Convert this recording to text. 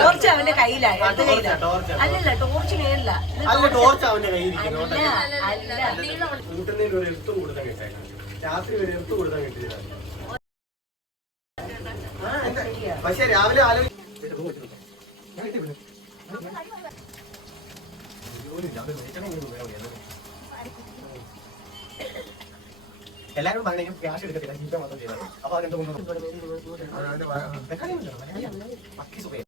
Torch അവന്റെ കയ്യിലായി. അല്ലല്ല, torch മേലില്ല. Torch അവന്റെ കയ്യിരിക്കുന്നു. ഒരു എടുത്തു കൊടുത്താൽ കിട്ടാൻ രാത്രി ഒരു എടുത്തു കൊടുത്താൽ കിട്ടിയതാണ്. പക്ഷെ രാവിലെ എല്ലാരും പറഞ്ഞെങ്കിലും ക്യാഷ് എടുക്കത്തില്ല, ജീപ്പേ മാത്രം ചെയ്താൽ. അപ്പൊ അതെന്തുകൊണ്ടും